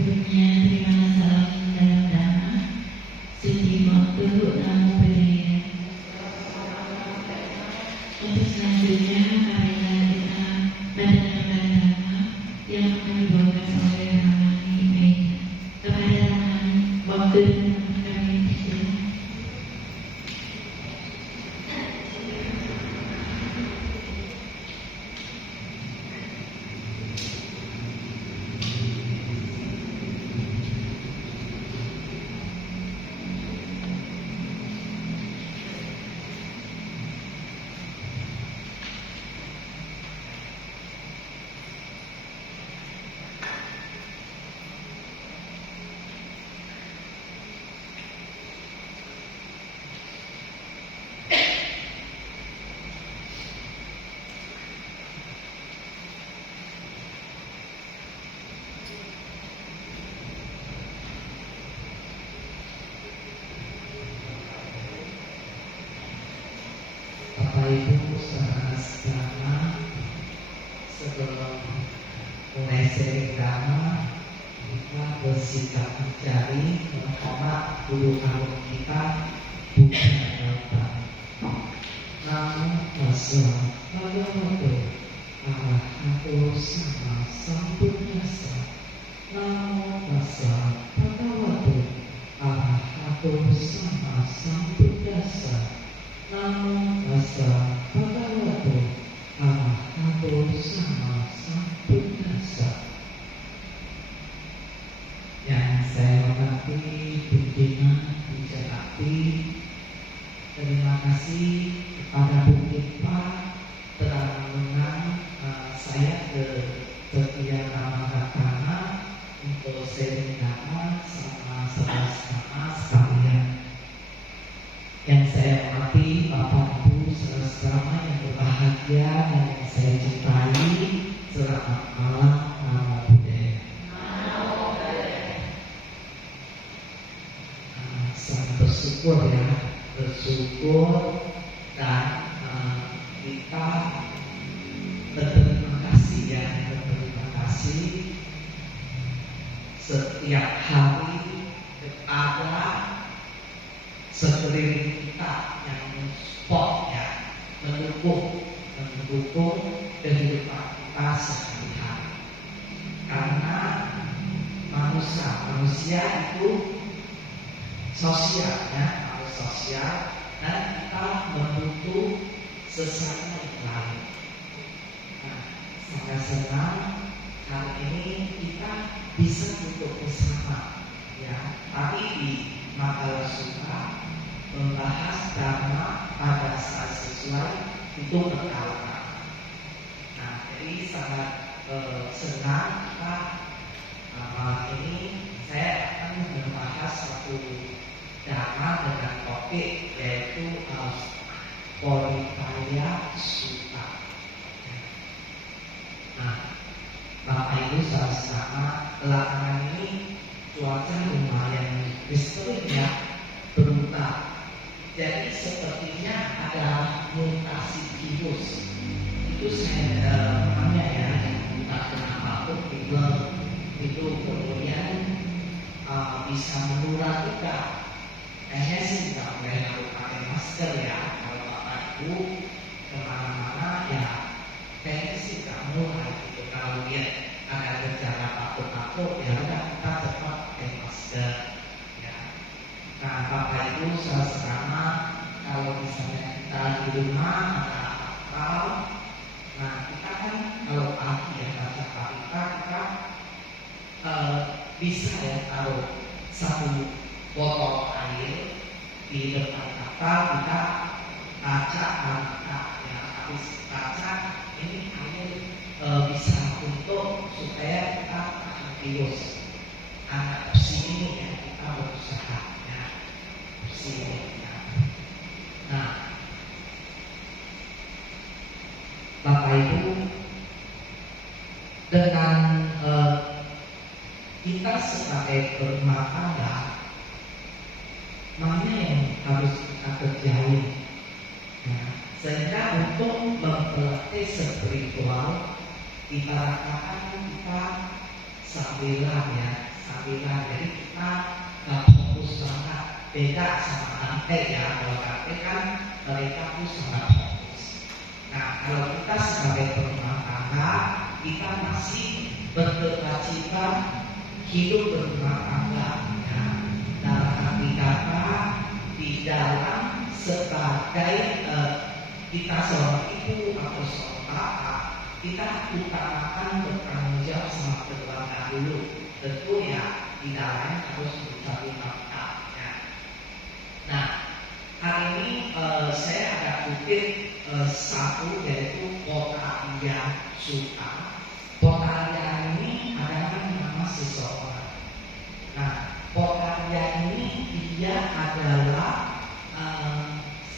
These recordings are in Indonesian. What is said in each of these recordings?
Berikutnya terima salam dalam dhamma suci waktu namo buddhaya. Untuk selanjutnya marilah kita mendengarkan dhamma yang akan dibawakan oleh Ramani Meida. Kepada Ramani, waktu dan kami bersilakan. Bapak Ibu saudara sekalian, sebelum mulai seri dhamma, kita bersikap mencari menghormat guru agung kita, Buddha Gautama. Namo tassa bhagavato arahato sama sambuddhassa. Namo tassa bhagavato arahato sama sambuddhassa. Namo tassa bhagavato arahato sama sambuddhassa. Yang saya hormati pimpinan Wijakti, terima kasih kepada Bu Kipa telah mengundang saya ke Setia Ramadana untuk sharing dhamma sama saudara sekalian. Yang saya hormati Bapak Ibu saudara yang berbahagia dan yang saya cintai, selamat malam, namo buddhaya. Sangat bersyukur ya, bersyukur dan kita berterima kasih ya, berterima kasih setiap hari kepada sekeliling kita yang mensupport ya, mendukung kehidupan kita sehari-hari. Karena manusia itu sosial ya, harus sosial, dan kita membutuh sesama yang lain. Nah, saya senang hari ini kita bisa duduk bersama ya, tapi di Magala Sutta membahas dhamma pada saat sesuai itu berkala. Nah, jadi sangat senang kita malam ini saya akan membahas satu dhamma dengan topik yaitu Paripaya Sutta. Nah, Bapak Ibu sama-sama, belakangan ini cuaca lumayan ekstrim ya, berubah. Jadi sepertinya ada mutasi virus. Itu saya namanya ya, entah kenapa itu kemudian bisa menular juga. Kayaknya sih tidak boleh harus pakai masker ya. Kalau Bapak Ibu kemana-mana ya, kayaknya sih tidak menular gitu. Kalau lihat ada gejala batuk-batuk ya udah kita tetap pakai masker ya. Nah, Bapak Ibu sama-sama, kalau misalnya kita di rumah ada akal, nah kita kan kalau pagi ya baca parita kita bisa ya taruh satu botol air di depan kita baca parita ya, habis baca ini air bisa untuk supaya kita tahan virus. Anak opsi ini ya, kita berusaha ya, opsi ini ya. Nah, Bapak Ibu, dengan kita sebagai berumah tangga, mana yang harus kita kerjain ya, sehingga untuk mempelajari spiritual ibarat kata kita sambilan ya, sambilan. Jadi kita nggak fokus banget, beda sama tante ya. Kalau tante kan mereka tuh sangat fokus. Nah, kalau kita sebagai berumah tangga, kita masih bercita-cita hidup berumah tangga ya. Dalam arti kata di dalam sebagai kita seorang ibu atau seorang bapak, kita utamakan bertanggung jawab sama keluarga dulu. Tentu ya tidak lain harus mencari nafkah ya. Nah, hari ini saya ada kutip satu, yaitu Potalia Sutta. Potalia ini adalah nama seseorang. Nah, Potalia ini dia adalah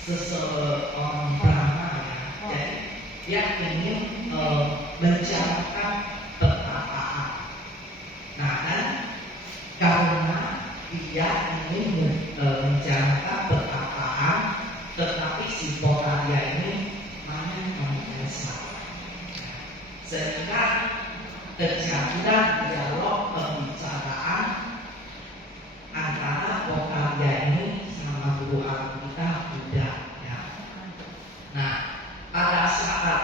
seseorang Brahma ya. Jadi dia ingin menjalankan pertapaan. Nah, dan karena dia ingin menjalankan pertapaan, tetapi si Potalia ini banyak salah. Sehingga terjadilah dialog pembicaraan antara Potalia ini sama guru agung kita Buddha ya. Nah, pada saat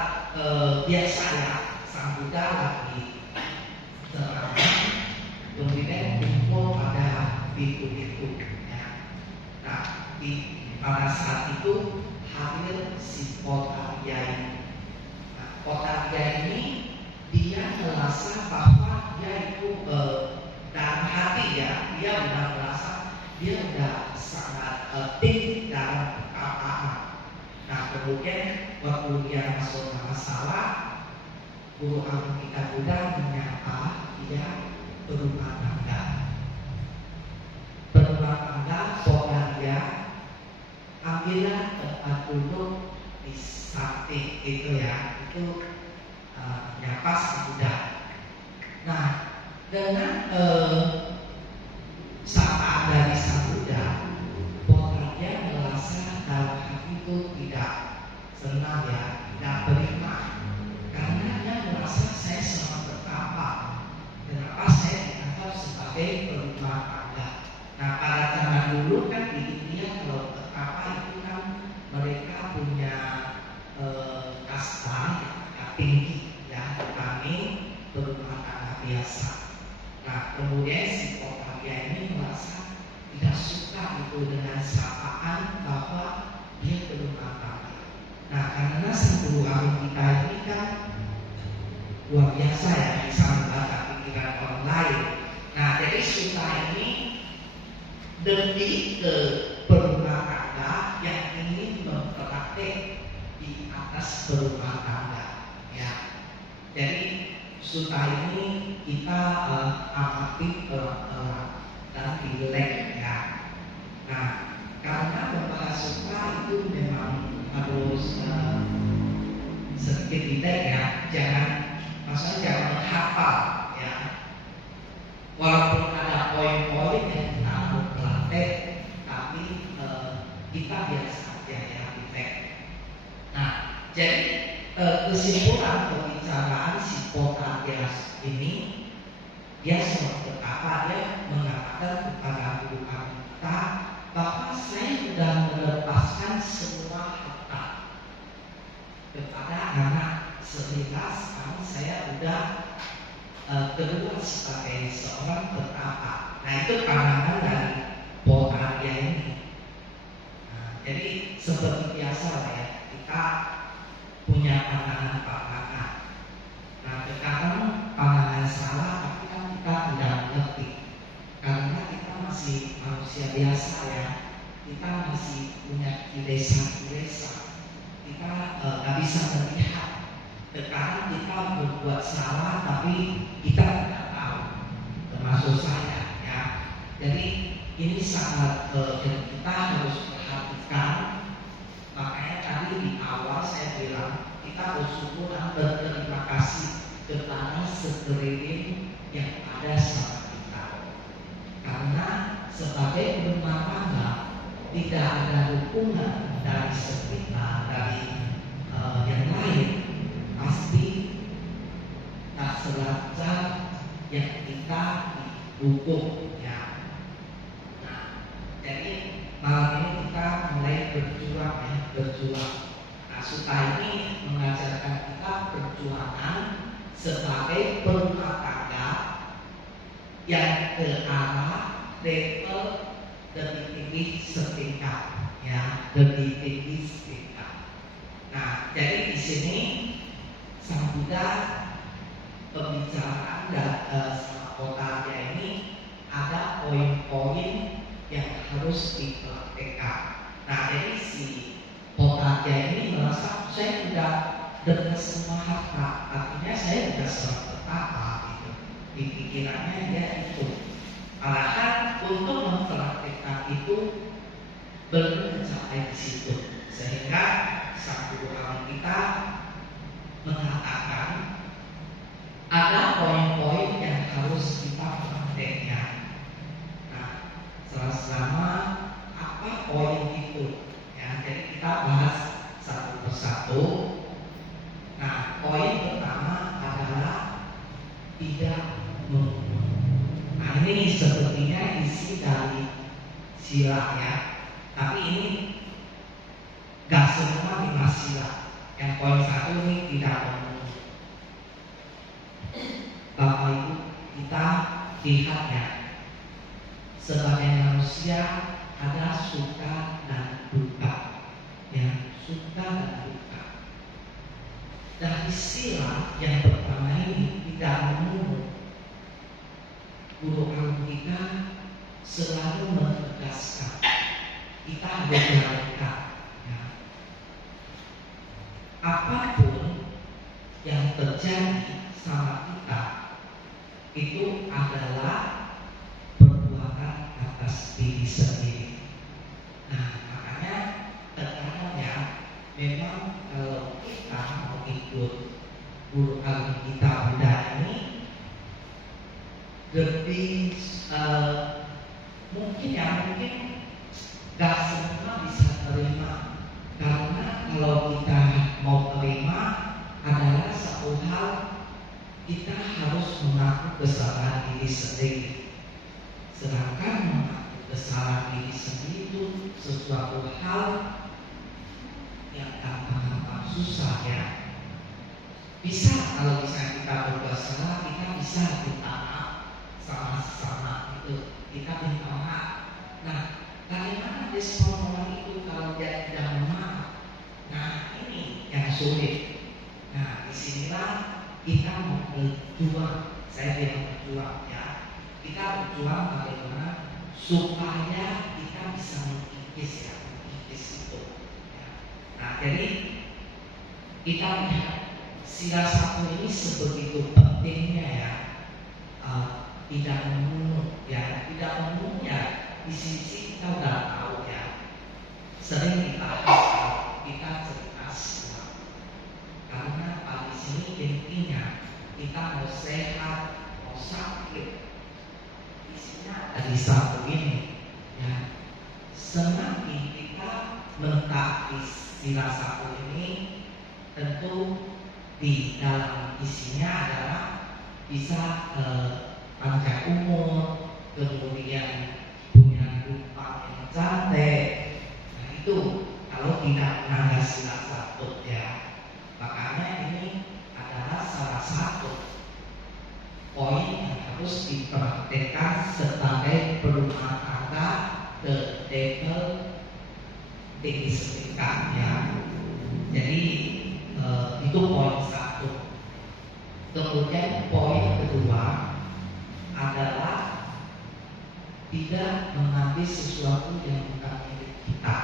biasanya sang Buddha lagi ceramah, kemudian kumpul pada biku-biku ya. Nah, pada saat itu hadir si Potalia ini. Nah, Potalia ini dia merasa bahwa dia itu dalam hati ya, dia udah merasa dia udah sangat tinggi dalam perkataan. Nah, kemudian waktu dia masuk masalah, guru agung kita Buddha menyapa dia berumah tangga. Berumah tangga, Potalia, ambillah tempat duduk di samping itu ya, itu menyapa sang Buddha. Nah, dengan sapaan dari sang Buddha, Potalia merasa dalam hati itu tidak senang ya, tidak beriman, karena dia merasa saya selama bertapa, kenapa saya dianggap sebagai berumah tangga. Nah, pada zaman dulu kan di India kalau bertapa itu kan mereka punya kasta yang agak tinggi ya, kami berumah tangga biasa. Nah, kemudian si Potalia ini merasa tidak suka itu dengan sapaan bahwa dia berumah tangga. Nah, karena sang guru agung kita ini kan luar biasa ya, bisa membaca pikiran orang lain. Nah, jadi sutta ini lebih ke berumah tangga yang ingin mempraktek di atas berumah tangga ya. Jadi sutta ini kita amati dan dilek ya. Nah, karena membahas sutta itu memang harus sedikit dilek ya. Maksudnya jangan menghafal ya. Walaupun ada poin-poin yang kita harus praktek, tapi kita biasa aja ya dilek. Nah, jadi kesimpulan pembicaraan si Potalia ini, dia seorang betapa dia mengatakan kepada guru agung kita bahwa saya sudah melepaskan semua harta kepada anak, sehingga sekarang saya sudah keluar sebagai seorang betapa. Nah, itu pandangan dari Potalia ini. Nah, jadi seperti biasa lah ya, kita punya pandangan-pandangan. Nah, terkadang pandangan salah, tapi kan kita tidak mengerti. Karena kita masih manusia biasa ya, kita masih punya kilesa-kilesa. Kita nggak bisa melihat. Terkadang kita berbuat salah, tapi kita tidak tahu. Termasuk saya ya. Jadi ini sangat kita harus perhatikan. Makanya tadi di awal saya bilang kita bersyukur dan berterima kasih kepada sekeliling yang ada sama kita. Karena sebagai berumah tangga tidak ada dukungan dari sekitar, dari yang lain, pasti tak selancar yang kita hukum ya. Nah, jadi malam ini kita mulai berjuang ya, berjuang. Nah, supaya ini mengajarkan kita perjuangan sebagai berumah tangga yang ke arah level lebih tinggi setingkat ya, lebih tinggi setingkat. Nah, jadi di sini Sang Buddha pembicaraan dan sama Kotarya ini ada poin-poin yang harus dipraktekkan. Nah, jadi si Kotarya ini merasa saya sudah dengar semua harta, artinya saya sudah serap betapa gitu. Di pikirannya dia itu. Malahan untuk mempraktekkan itu belum mencapai di situ, sehingga Sang Guru Agung kita mengatakan ada poin-poin yang harus kita praktekkan. Nah, selama apa poin itu? Ya, jadi kita bahas satu persatu. Nah, poin pertama adalah tidak membunuh. Nah, ini sepertinya isi dari sila ya. Tapi ini gak semua 5 sila. Yang poin 1 ini tidak membunuh. Bapak Ibu, kita lihat ya, sebagai manusia ada suka dan duka, ya, suka dan duka. Dari sila yang pertama ini tidak membunuh, Guru Agung kita selalu menegaskan kita harus melakukan ya, apapun yang terjadi sama kita itu adalah perbuatan atas diri sendiri. Nah, makanya terkadang ya, memang kalau kita mau ikut Guru Agung kita Buddha ini lebih mungkin gak semua bisa terima, karena kalau kita mau terima adalah satu hal kita harus mengaku kesalahan diri sendiri. Sedangkan mengaku kesalahan diri sendiri itu sesuatu hal yang gampang-gampang susah ya. Bisa kalau misalnya kita berbuat salah, kita bisa minta maaf sama-sama itu, kita minta maaf. Nah, bagaimana respon orang itu kalau dia tidak memaaf? Nah, ini yang sulit. Nah, disinilah kita mau berjuang. Saya bilang berjuang ya. Kita berjuang bagaimana supaya kita bisa mengikis itu. Ya. Nah, jadi kita lihat sila 1 ini sebegitu pentingnya ya. Tidak membunuh ya, tidak membunuh ya. Di sisi kita udah tahu ya, sering kita cerita silat, karena pada sini intinya kita mau sehat, mau sakit, isinya ada di 1 ini ya. Semakin kita mentaati sila 1 ini, tentu di dalam isinya adalah bisa panjang umur, kemudian punya rupa yang cantik. Nah, itu kalau tidak melanggar sila 1 ya. Makanya ini adalah salah satu poin yang harus dipraktekkan sebagai berumah tangga ke level tinggi setingkat ya. Jadi itu poin 1. Kemudian poin kedua adalah tidak mengambil sesuatu yang bukan milik kita.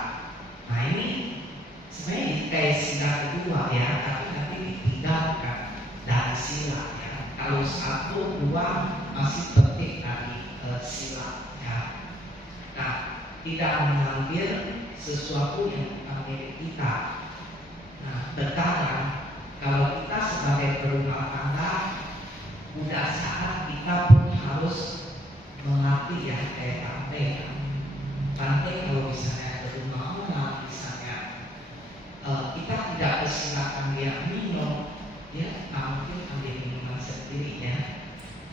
Nah, ini sebenarnya kayak sila kedua ya, tapi nanti ditinggalkan dari sila ya. Kalau 1, 2 masih penting dari sila ya. Nah, tidak mengambil sesuatu yang bukan milik kita. Nah, terkadang kalau kita sebagai berumah tangga, udah saat kita pun harus mengerti ya, kayak tante. Tante kalau misalnya berumah tangga, misalnya kita tidak persilakan dia minum, dia mungkin ambil minuman sendiri ya.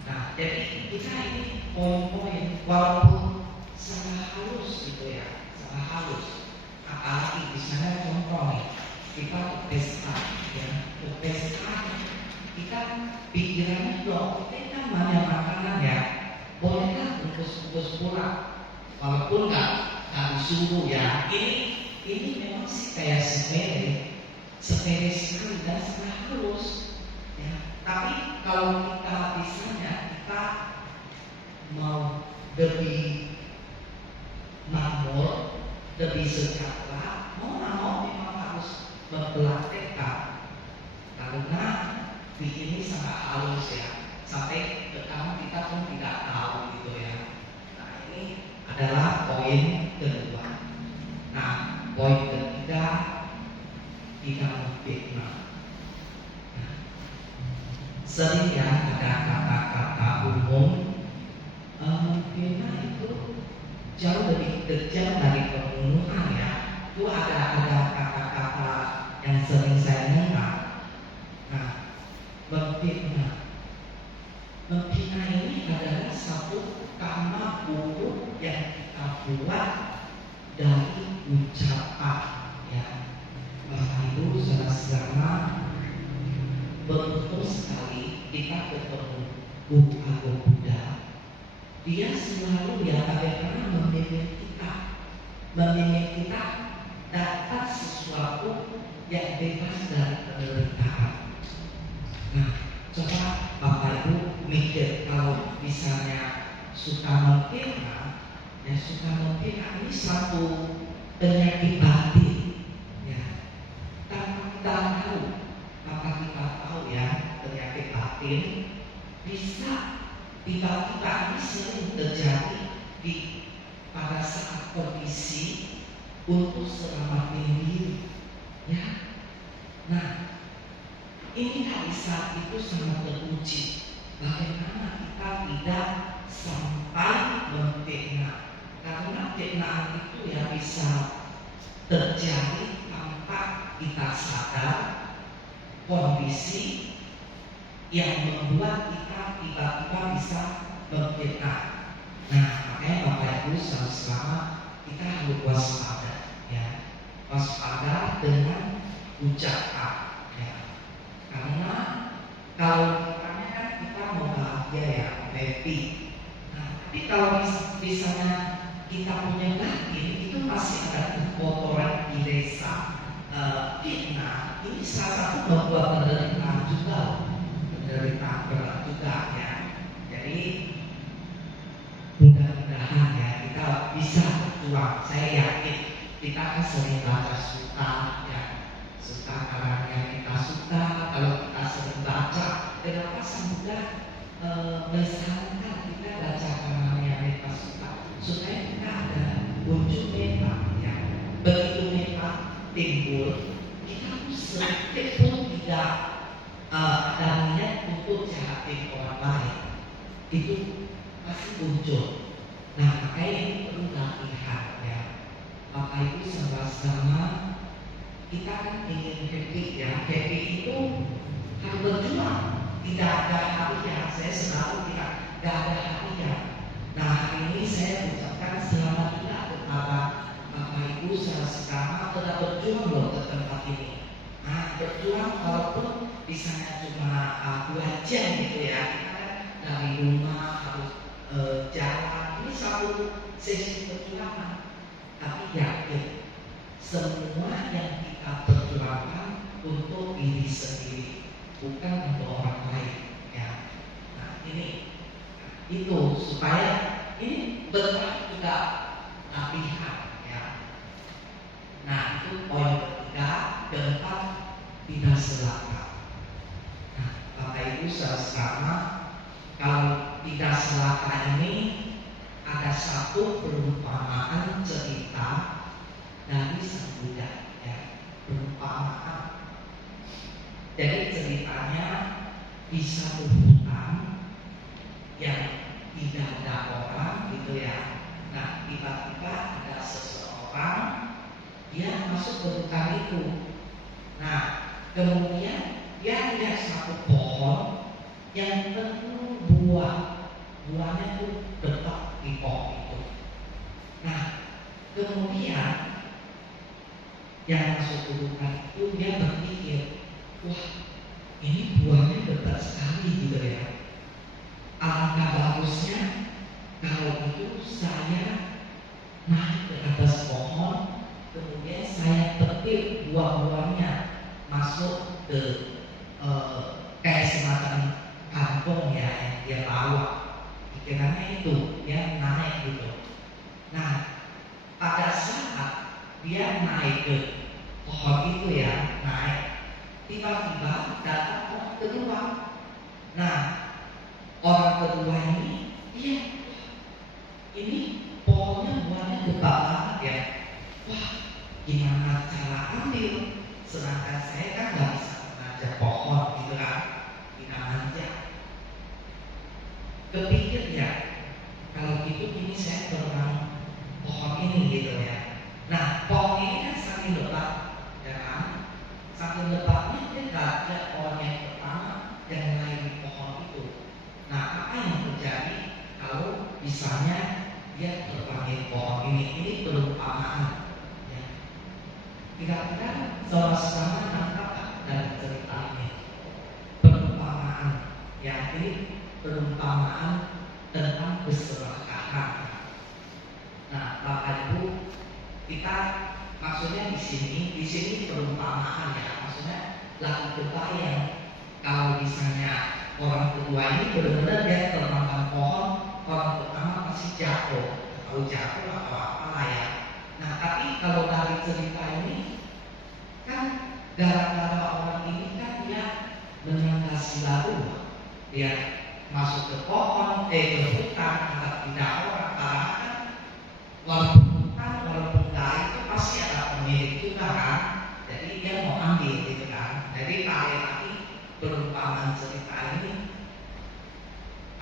Nah, jadi kita ini poin-poin walaupun secara halus gitu ya, secara halus. Apalagi di sana contoh nih, kita ke pesta, ya, ke pesta, kita pikirannya dong, kita kan banyak makanan ya, bolehkah bungkus-bungkus pulang, walaupun nggak disuruh ya. Ini memang sih kayak sepele sekali dan sangat halus. Ya, tapi kalau kita misalnya kita mau lebih makmur, lebih sejahtera, mau nggak mau memang harus berbelah tekad, karena di ini sangat halus ya, sampai sekarang kita pun tidak tahu gitu ya. Nah ini adalah poin kedua. Nah poin ketiga, tidak memfitnah. Nah, sering ya ada kata-kata umum, memfitnah itu jauh lebih kejam dari pembunuhan ya. Itu ada kata-kata yang sering saya dengar. Nah, memfitnah ini adalah satu karma buruk yang kita buat dari ucapan ya. Bapak Ibu saudara-saudara, beruntung sekali kita ketemu Guru Agung Buddha. Dia selalu ya bagaimana membimbing kita dapat sesuatu yang bebas dari penderitaan. Nah, coba Bapak Ibu mikir kalau misalnya suka memfitnah, ya suka memfitnah ini suatu penyakit batin, ya. Tanpa kita tahu, maka kita tahu ya penyakit batin bisa tiba-tiba ini sering terjadi pada saat kondisi untuk selamatin diri, ya. Nah, ini dari saat itu sangat teruji bagaimana kita tidak sampai memfitnah, karena fitnah itu ya bisa terjadi tanpa kita sadar, kondisi yang membuat kita tiba-tiba bisa memfitnah. Nah, makanya Bapak Ibu selama kita harus waspada, ya, waspada dengan ucapan, ya. Karena kalau kita mau bahagia ya, happy. Nah, tapi kalau misalnya kita punya batin, itu masih ada kotoran di desa. Fitnah ini salah satu membuat penderitaan juga, penderitaan berat juga ya. Jadi mudah-mudahan ya kita bisa berjuang. Saya yakin kita kan sering baca suta ya, suta karangan kita suta. Kalau kita sering baca, kenapa semoga misalkan kita baca karangan kita suta supaya kita ada wujud meta ya. Begitu meta timbul, kita pun sedikit pun tidak ada niat untuk jahatin orang lain, itu pasti muncul. Nah, makanya ini perlu latihan ya. Bapak Ibu sama-sama kita kan ingin happy ya. Happy itu harus berjuang, tidak ada harinya. Saya selalu tidak ada harinya. Nah, hari ini saya ucapkan selamat juga kepada Bapak Ibu sama-sama telah berjuang loh ke tempat ini. Nah, berjuang walaupun misalnya cuma 2 jam gitu ya, kita kan dari rumah harus jalan, ini satu sesi perjuangan. Tapi yakin semua yang kita perjuangkan untuk diri sendiri, bukan untuk orang lain ya. Nah ini itu supaya ini benar juga latihan ya. Nah itu poin ketiga, keempat tidak serakah. Nah Bapak Ibu sama kalau tidak serakah ini ada satu perumpamaan cerita dari Sang Buddha ya, perumpamaan. Jadi ceritanya di satu hutan yang tidak ada orang gitu ya. Nah tiba-tiba ada seseorang dia masuk ke hutan itu. Nah kemudian dia lihat satu pohon yang penuh buah buahnya tuh dekat di pohon itu. Nah, kemudian yang masuk ke hutan itu dia berpikir, wah ini buahnya dekat sekali gitu ya. Alangkah bagusnya kalau itu saya naik ke atas pohon, kemudian saya petik buah-buahnya masuk ke kayak semacam kantong ya yang dia bawa. Pikirannya itu dia naik gitu. Nah, pada saat dia naik ke pohon itu ya, naik, tiba-tiba datang orang kedua. Nah, orang kedua ini pohonnya buahnya gede banget ya. Wah, gimana cara ambil? Sedangkan saya kan nggak bisa menanjak pohon gitu kan, tidak nanjak. Kepikir ya, kalau gitu ini saya berenang pohon ini gitu ya. Nah, pohon ini kan saking lebat, ya kan? Saking lebatnya dia nggak ada orang yang pertama yang naik di pohon itu. Nah, apa yang terjadi kalau misalnya dia terbang di pohon ini? Ini perumpamaan. Ya. Kira-kira saudara-saudara nangkap dari cerita ini? Perumpamaan. Ya, ini perumpamaan tentang keserakahan. Nah, Bapak Ibu, kita maksudnya di sini perumpamaan ya, maksudnya lagi kebayang kalau misalnya orang kedua ini benar-benar dia terbangkan pohon, orang pertama masih jatuh atau apalah ya. Nah, tapi kalau dari cerita ini kan gara-gara orang ini kan dia mengatasi lalu dia masuk ke pohon, ke hutan, anggap tidak orang karena kan walaupun hutan, walaupun dari itu pasti ada pemilik juga kan. Jadi dia mau ambil gitu kan. Jadi lagi perumpamaan cerita ini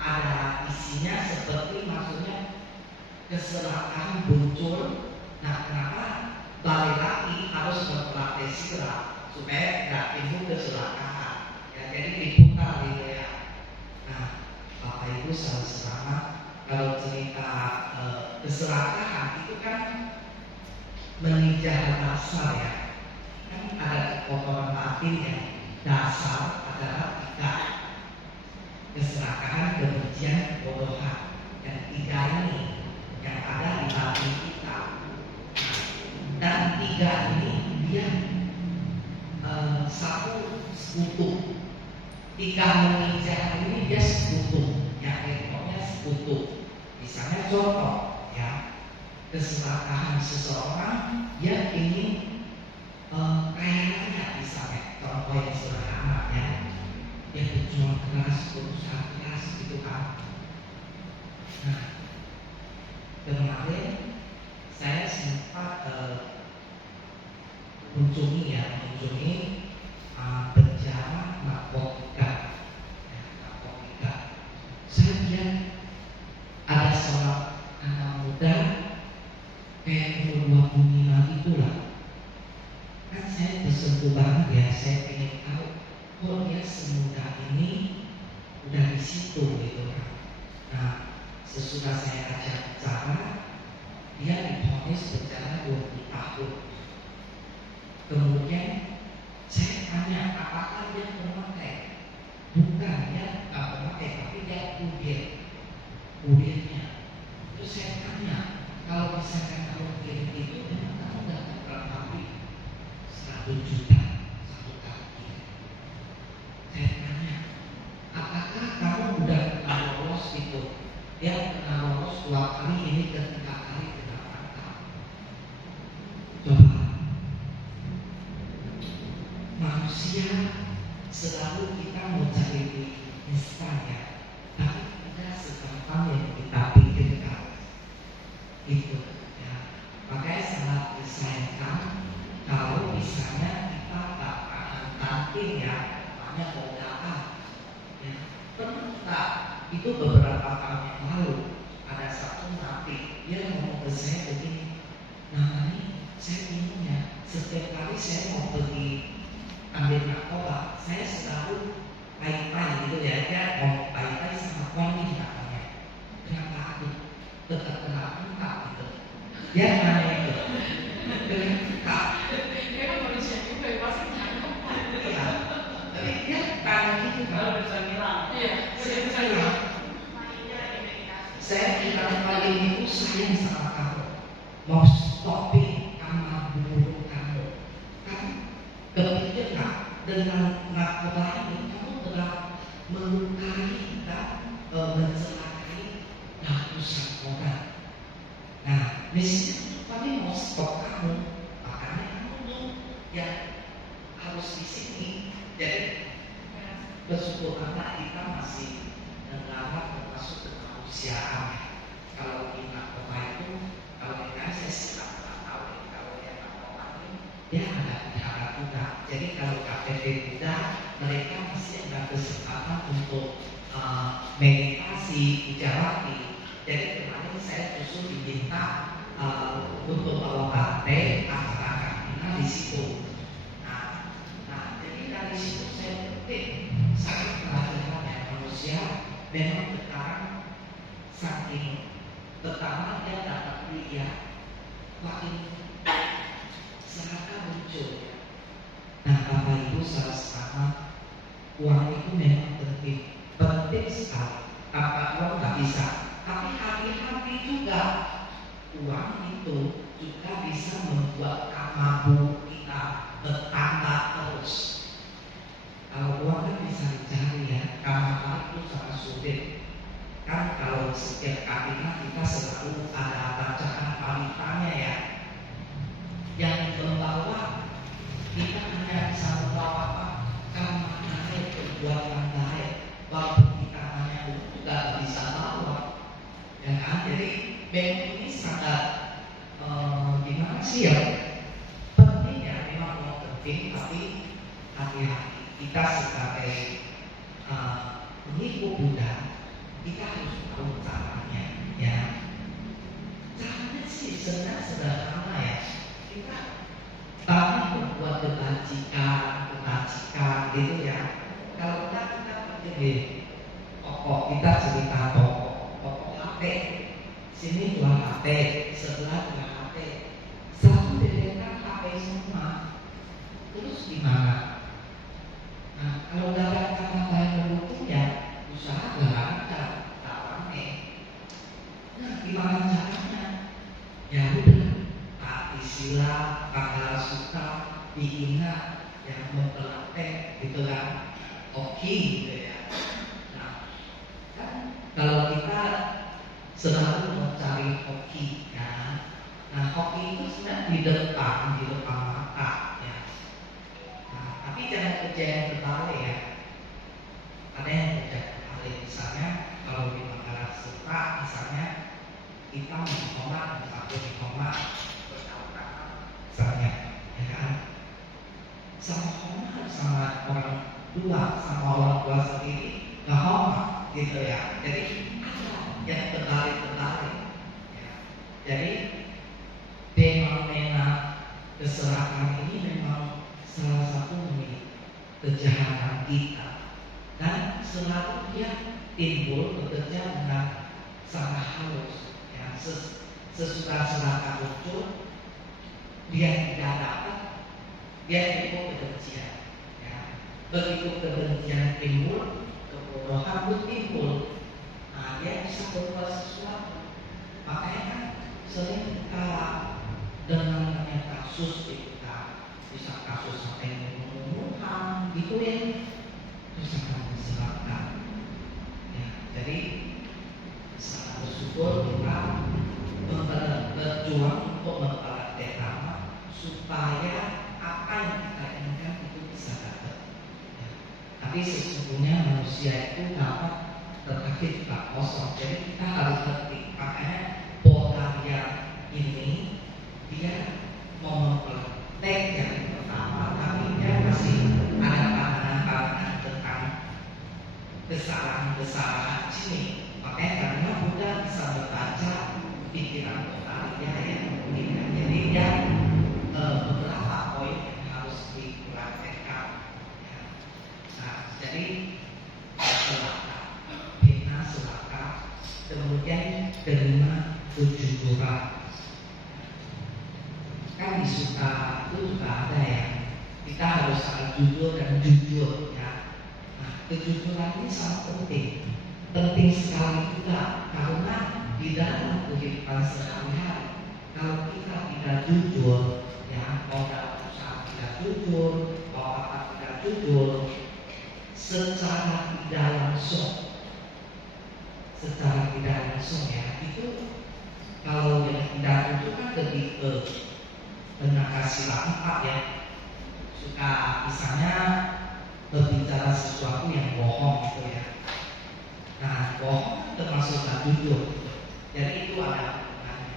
ada isinya seperti maksudnya keserakahan muncul. Nah, kenapa balik lagi harus berpraktek sila supaya tidak timbul keserakahan. Ya, jadi diputar gitu ya. Nah, Bapak Ibu sama-sama, kalau cerita keserakahan itu kan menginjak dasar ya. Kan ada kotoran batin yang dasar adalah 3. Keserakahan, kebencian, kebodohan. Dan 3 ini yang ada di batin kita. Dan 3 ini dia satu sekutu. 3 menginjak ini dia sekutu. Yang ekornya sekutu. Misalnya contoh ya, keserakahan seseorang yang ingin kaya raya misalnya, contoh yang sederhana ya, dia berjuang keras, berusaha keras gitu kan. Nah, kemarin saya sempat mengunjungi penjara narkotika. Saya lihat ada seorang anak muda kayak umur 25 itulah. Kan saya tersentuh banget ya, saya ingin tahu kok dia semuda ini udah di situ gitu kan. Nah, sesudah saya ajak bicara, dia divonis penjara 20 tahun. Kemudian saya tanya apakah dia pemakai? Bukan, dia nggak pemakai, tapi dia kurirnya. Terus saya tanya, kalau misalkan kamu kirim itu, memang kamu dapat berapa duit? 100 juta satu kali. Saya tanya, apakah kamu udah pernah lolos itu? Dia pernah lolos 2 kali, ini ketiga kali ketangkap. Coba, manusia selalu kita mau cari duit instan ya, tapi tidak segampang yang kita pikirkan. Itu ya, makanya sangat disayangkan kalau misalnya kita tak akan tampil ya, banyak godaan ya. Pernah itu beberapa tahun yang lalu ada satu napi, dia ngomong ke saya begini, nah ini saya bingung ya, setiap kali saya mau pergi ambil narkoba, saya selalu pai-pai gitu ya, dia ngomong pai-pai sama poni katanya. Dia nanya itu dengan kita. Memang manusia juga ya, pasti nangkep. Iya. Tapi dia tanya gitu Kalau kan. bisa ngilang. Iya, Saya bilang, saya bilang kali ini tuh sayang sama kamu. Mau stopin sama buruk kamu. Kan kepikir nggak dengan narkoba ini kamu telah melukai dan mencelakai ratusan orang. Nah, misinya kami mau stop kamu, makanya kamu tuh yang harus di sini. Jadi bersyukurlah kita masih menganggap termasuk kemanusiaan. Kalau di narkoba itu, kalau kita saya sih nggak tahu ya, kalau yang narkoba ini dia ada pidana juga. Jadi kalau KTP muda, mereka masih ada kesempatan untuk meditasi, ujarati. Jadi kemarin saya justru diminta untuk bawa partai acara kita di situ. Nah, jadi dari situ saya petik sangat pelajaran ya manusia memang sekarang saking pertama dia dapat lihat makin serata muncul ya. Nah, Bapak Ibu sama uang itu memang penting sekali. Tanpa uang nggak bisa. Tapi hati-hati juga uang itu juga bisa membuat mabuk kita bertambah terus. Kalau uang kan bisa dicari ya, karena itu sangat sulit. Kan kalau setiap kalinya kita selalu ada bacaan palitanya ya, yang membawa kita hanya bisa membawa apa? Karma baik, perbuatan baik. Walaupun kita hanya juga bisa bawa, ya kan? Jadi memang ini sangat gimana sih ya? Penting ya, memang mau penting, tapi hati-hati. Kita sebagai pengikut Buddha, kita harus tahu caranya, ya. Caranya sih sebenarnya sederhana ya. Kita tadi membuat kebajikan gitu ya. Kalau kita pergi di toko, kita cerita toko HP. Sini jual HP, sebelah jual HP. Satu deretan HP semua. Terus gimana? Nah, kalau dapat kata yang mendukung ya usaha lancar, tak rame. Nah, gimana caranya? Ya udah, taati sila, tanggal suka, diingat, yang mempelajari gitu kan, oke gitu ya. Nah, kan kalau kita selalu mencari hoki ya, nah hoki itu sebenarnya di depan mata ya. Nah, tapi jangan kerja yang terbalik ya. Ada yang kerja terbalik, misalnya kalau di Manggarai Sutra misalnya kita menghormat satu dihormat misalnya, ya kan? Sama hormat sama orang tua, sama orang tua sendiri nggak hormat gitu ya. Jadi ada yang terbalik ya. Jadi fenomena keserakan ini memang salah satu dari kejahatan kita, dan selalu dia timbul bekerja dengan sangat halus ya. Sesudah serakah muncul, dia tidak dapat, dia timbul kebencian ya. Begitu kebencian timbul, kebodohan pun timbul. Nah, dia bisa berbuat sesuatu. Makanya kan sering kita dengan banyak kasus kita bisa kasus sampai pembunuhan itu yang sangat disebabkan ya. Jadi sangat bersyukur kita berjuang untuk mempelajari agama supaya apa yang kita inginkan itu bisa dapat ya. Tapi sesungguhnya manusia itu dapat terakhir tak kosong. Jadi kita harus ngerti, makanya Bodharia ini dia mau mempelajari yang pertama, tapi dia masih ada pandangan-pandangan tentang kesalahan-kesalahan sini. Makanya karena Buddha bisa membaca pikiran Bodharia yang mungkin, jadi dia beberapa poin yang harus dipraktekkan ya. Nah, jadi selaka, bina selaka, kemudian kelima kejujuran. kan suka itu juga ada ya. Kita harus saling jujur dan jujur ya. Nah, kejujuran ini sangat penting sekali juga karena di dalam kehidupan sehari-hari kalau kita tidak jujur ya, mau dalam usaha tidak jujur, mau apa tidak jujur, secara tidak langsung ya itu kalau yang tidak jujur kan lebih ke Pencaksilat 4 ya, suka misalnya berbicara sesuatu yang bohong gitu ya. Nah, bohong termasuk tak jujur gitu. Jadi itu ada hubungannya.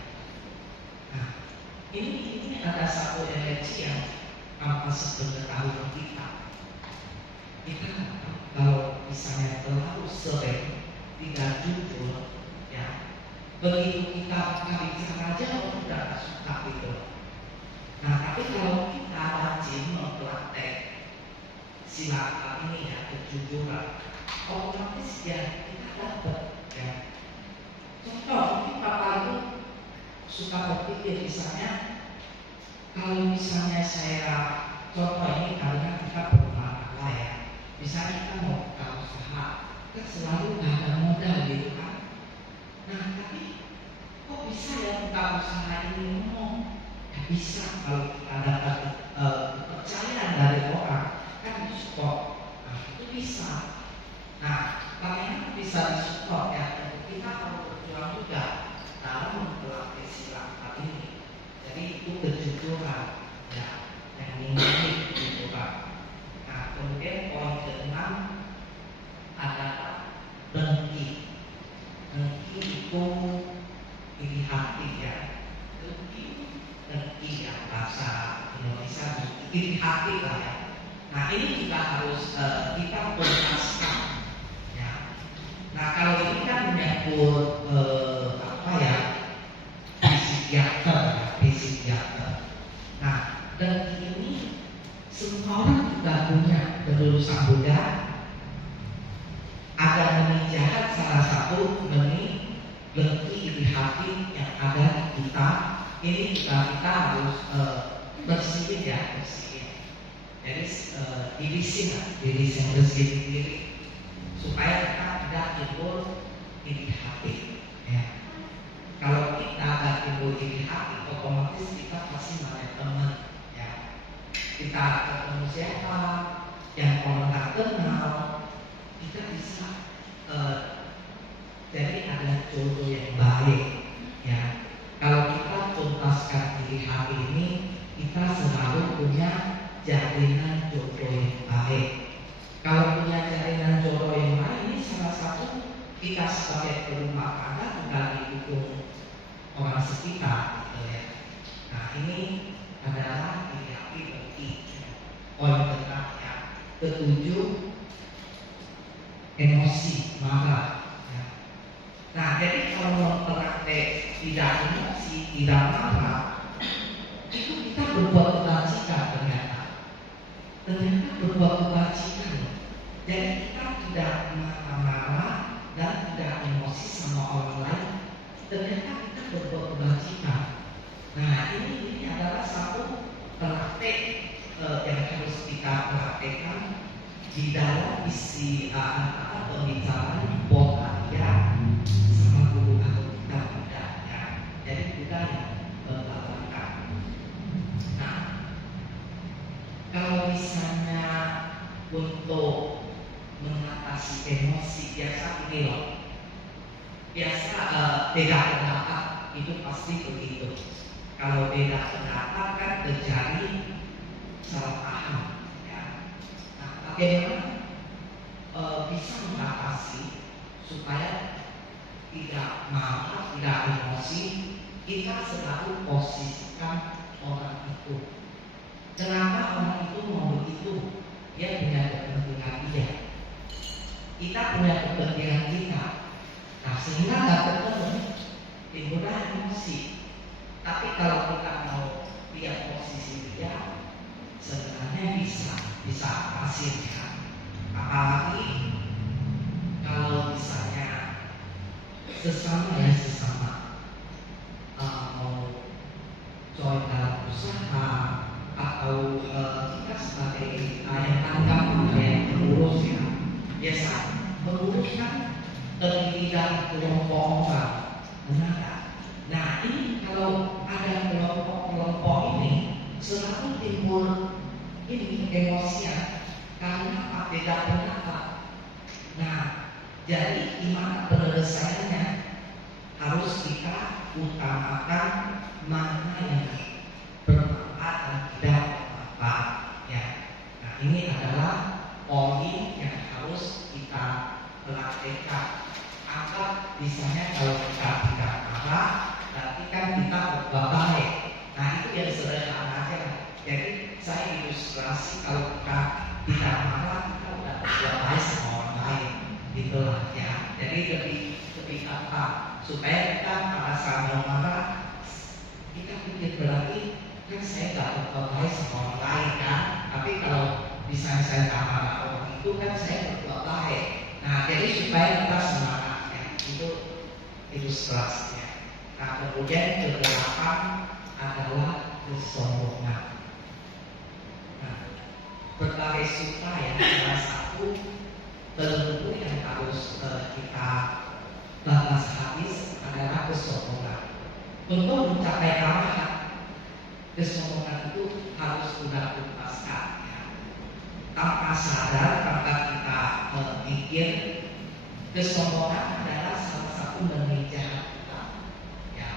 Nah, ini ada satu energi yang tanpa sepengetahuan kita. Kita kalau misalnya terlalu sering tidak jujur ya, begitu kita bicara aja orang tidak suka gitu. Nah, tapi kalau kita rajin mempraktek sila ini ya, kejujuran, otomatis ya kita dapat ya. Contoh, mungkin Bapak itu suka berpikir misalnya, kalau misalnya saya contoh ini karena kita berumah tangga ya, misalnya kita mau buka usaha, kan selalu nggak ada modal gitu kan. Nah, tapi kok bisa ya buka usaha ini ngomong? Ya bisa kalau kita dapat kepercayaan dari orang, kan support. Nah, itu bisa. Nah, bagaimana bisa disupport ya? Kita harus berjuang juga dalam mempelajari sila ini. Jadi itu kejujuran ya, yang dimiliki kejujuran. Nah, kemudian poin ke-6 adalah dengki. Dengki itu iri hati ya. Dengki ya, bahasa Indonesia iri hati lah ya. Nah, ini juga harus kita tuntaskan ya. Nah, kalau ini kan menyangkut apa ya, psikiater. Nah, dengki ini semua orang juga punya. Menurut Sang Buddha ada benih jahat, salah satu benih dengki iri hati yang ada di kita. Ini juga kita harus bersihin ya, bersihin. Jadi dirisin bersihin diri supaya kita tidak timbul iri hati. Ya. Kalau kita tidak timbul iri hati, otomatis kita pasti banyak teman. Ya. Kita ketemu siapa yang orang tak kenal, kita bisa jadi ada jodoh yang baik. Ya. Kalau kita tuntaskan iri hati ini, kita selalu punya jalinan jodoh yang baik. Kalau punya jalinan jodoh yang baik, ini salah satu kita sebagai perumah tangga juga didukung orang sekitar, gitu ya. Nah, ini adalah iri hati dengki. Poin ke-6 ya. Ke-7 emosi, marah. Ya. Nah, jadi kalau mempraktek tidak emosi, tidak marah, itu kita berbuat kebajikan ternyata berbuat kebajikan. Jadi kita tidak marah dan tidak emosi sama orang lain, ternyata kita berbuat kebajikan. Nah, ini adalah satu praktek yang harus kita praktekkan di dalam isi pembicaraan pola ya sama guru kita Buddha ya. Jadi Buddha yang berlakukan. Nah, kalau misalnya untuk mengatasi emosi biasa ini loh, biasa beda pendapat itu pasti begitu. Kalau beda pendapat kan terjadi salah paham ya. Nah, bagaimana bisa mengatasi supaya tidak marah, tidak emosi, kita selalu posisikan orang itu. Kenapa orang itu mau begitu? Dia punya kepentingan dia. Kita punya kepentingan kita. Nah, sehingga nggak ketemu, timbullah emosi. Tapi kalau kita mau lihat posisi dia, sebenarnya bisa hasil ya. Apalagi kalau misalnya sesama mau join dalam usaha atau kita sebagai yang anggap yang pengurus ya, biasa pengurus kan terdiri dari kelompok orang, benar tak? Nah ini kalau ada kelompok-kelompok ini selalu timbul ini emosian karena beda pendapat. Nah jadi gimana penyelesaiannya? Harus kita utamakan mana yang bermanfaat dan tidak bermanfaat ya. Nah ini adalah poin yang harus kita praktekkan. Anggap misalnya kalau kita tidak marah, berarti kan kita berbuat baik. Nah itu yang sederhana aja. Jadi saya ilustrasi kalau kita tidak marah, kita udah berbuat baik sama orang lain, gitulah ya. Jadi lebih apa? Supaya kita pada saat marah kita pikir berarti kan saya nggak berbuat baik sama orang lain kan, tapi kalau misalnya saya nggak marah orang itu kan saya berbuat baik. Nah jadi supaya kita semangat ya, itu ilustrasinya. Nah kemudian kedelapan adalah kesombongan. Nah berbagai suka ya, salah satu tentu yang harus kita bahas habis adalah kesombongan. Untuk mencapai arahan, kesombongan itu harus sudah dilepaskan ya. Tanpa sadar, tanpa kita mikir, kesombongan adalah salah satu mengejar kita ya.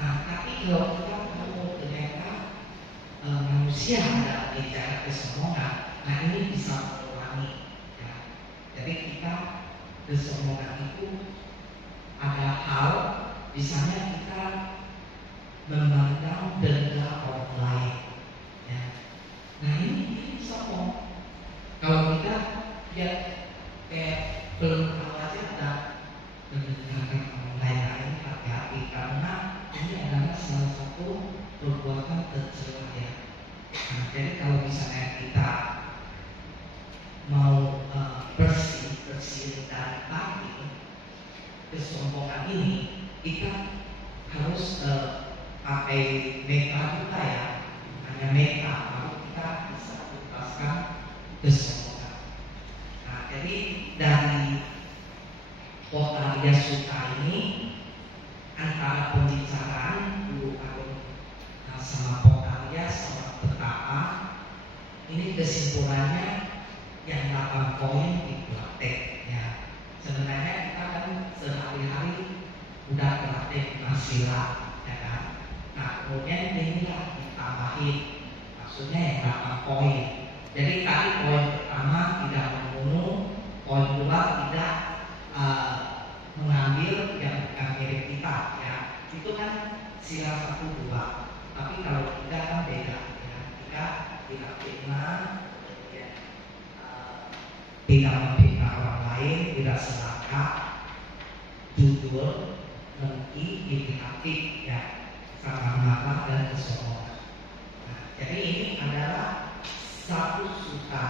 Nah tapi kalau kita tahu ternyata manusia ada mengejar kesombongan, nah ini bisa mengurangi ya. Jadi kita kesombongan itu ada hal, misalnya kita memandang denda orang lain ya. Nah ini sombong. Kalau kita lihat kayak belum tahu aja udah mendendahkan orang lain, hati-hati karena ini adalah salah satu perbuatan tercela ya. Nah, jadi kalau misalnya kita mau bersih dari hati kesombongan ini, kita harus pakai meta kita ya, hanya meta baru kita bisa lepaskan kesombongan. Nah jadi dari Potaria Sutta ini antara pembicaraan Guru Agung sama Potaria sama betapa ini kesimpulannya yang 8 poin dipraktek ya. Sebenarnya kita kan sehari-hari udah praktek masila ya kan. Nah kemudian inilah ditambahin, maksudnya yang 8 poin. Jadi tadi poin pertama tidak membunuh, poin kedua tidak mengambil yang bukan milik kita ya. Itu kan sila 1, 2. Tapi kalau kita kan beda ya. Kita tidak fitnah, kemudian tidak memfitnah orang lain, tidak serakah, jujur, mengki, intihatik ya, sama marah dan kesombongan. Nah, jadi ini adalah satu sutta